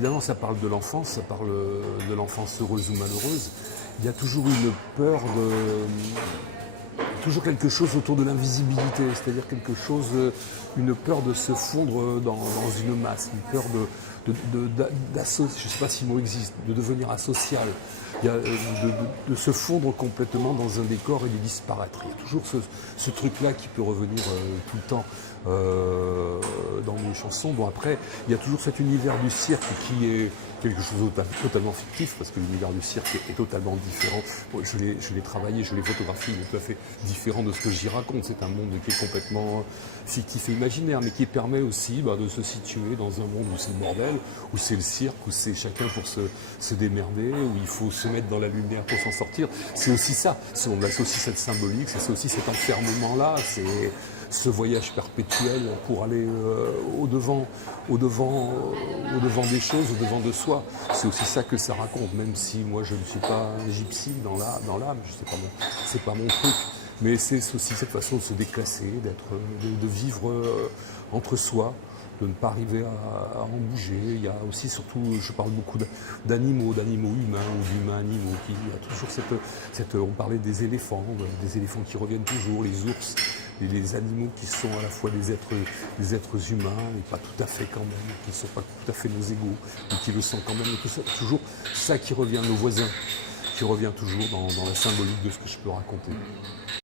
Évidemment, ça parle de l'enfance, ça parle de l'enfance heureuse ou malheureuse. Il y a toujours une peur toujours quelque chose autour de l'invisibilité, c'est-à-dire quelque chose, une peur de se fondre dans une masse, une peur d'associer, je ne sais pas si le mot existe, de devenir asocial, il y a, de se fondre complètement dans un décor et de disparaître. Il y a toujours ce truc-là qui peut revenir tout le temps dans nos chansons. Bon, après, il y a toujours cet univers du cirque qui est quelque chose de totalement fictif, parce que l'univers du cirque est totalement différent. Bon, je l'ai travaillé, je l'ai photographié, il est tout à fait différent de ce que j'y raconte. C'est un monde qui est complètement fictif et imaginaire, mais qui permet aussi de se situer dans un monde où c'est le bordel, où c'est le cirque, où c'est chacun pour se démerder, où il faut se mettre dans la lumière pour s'en sortir. C'est aussi ça, on associe cette symbolique, c'est aussi cet enfermement-là, c'est ce voyage perpétuel pour aller au-devant des choses, au-devant de soi. C'est aussi ça que ça raconte, même si moi je ne suis pas un gypsy dans l'âme, c'est pas mon truc. Mais c'est aussi cette façon de se déclasser, de vivre entre soi, de ne pas arriver à en bouger. Il y a aussi, surtout, je parle beaucoup d'animaux humains ou d'humains animaux. Il y a toujours on parlait des éléphants qui reviennent toujours, les ours, et les animaux qui sont à la fois des êtres humains, mais pas tout à fait quand même, qui ne sont pas tout à fait nos égaux, mais qui le sont quand même. Et c'est toujours ça qui revient, nos voisins, qui revient toujours dans la symbolique de ce que je peux raconter.